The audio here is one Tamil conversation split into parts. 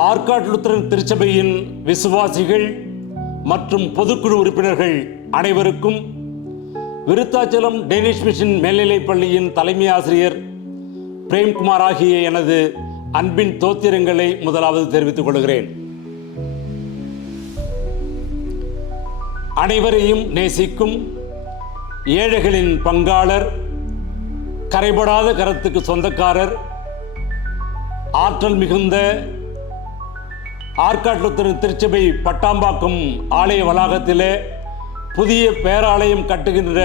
ஆற்காடு லுத்தரன் திருச்சபையின் விசுவாசிகள் மற்றும் பொதுக்குழு உறுப்பினர்கள் அனைவருக்கும் விருத்தாச்சலம் டேனிஷ் மிஷன் மேல்நிலைப் பள்ளியின் தலைமை ஆசிரியர் பிரேம்குமார் ஆகிய எனது அன்பின் தோத்திரங்களை முதலாவது தெரிவித்துக் கொள்கிறேன். அனைவரையும் நேசிக்கும் ஏழைகளின் பங்காளர், கரைபடாத கரத்துக்கு சொந்தக்காரர், ஆற்றல் மிகுந்த ஆற்காடு லுத்தரன் திருச்சபை பட்டாம்பாக்கம் ஆலய வளாகத்திலே புதிய பேராலயம் கட்டுகின்ற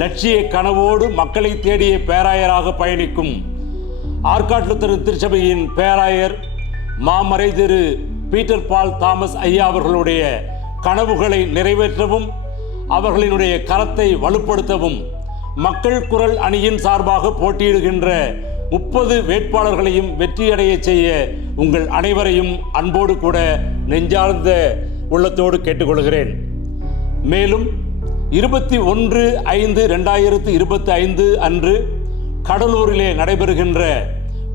லட்சிய கனவோடு மக்களை தேடிய பேராயராக பயணிக்கும் ஆற்காடு லுத்தரன் திருச்சபையின் பேராயர் மாமறை திரு பீட்டர் பால் தாமஸ் ஐயா அவர்களுடைய கனவுகளை நிறைவேற்றவும் அவர்களினுடைய கரத்தை வலுப்படுத்தவும் மக்கள் குரல் அணியின் சார்பாக போட்டியிடுகின்ற 30 வேட்பாளர்களையும் வெற்றியடைய செய்ய உங்கள் அனைவரையும் அன்போடு கூட நெஞ்சார்ந்த உள்ளத்தோடு கேட்டுக்கொள்கிறேன். மேலும் 21/5/2025 அன்று கடலூரிலே நடைபெறுகின்ற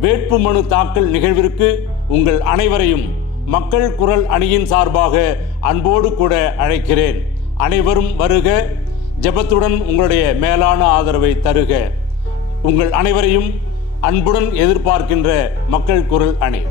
வேட்புமனு தாக்கல் நிகழ்விற்கு உங்கள் அனைவரையும் மக்கள் குரல் அணியின் சார்பாக அன்போடு கூட அழைக்கிறேன். அனைவரும் வருக, ஜெபத்துடன் உங்களுடைய மேலான ஆதரவை தருக. உங்கள் அனைவரையும் அன்புடன் எதிர்பார்க்கின்ற மக்கள் குரல் அணி.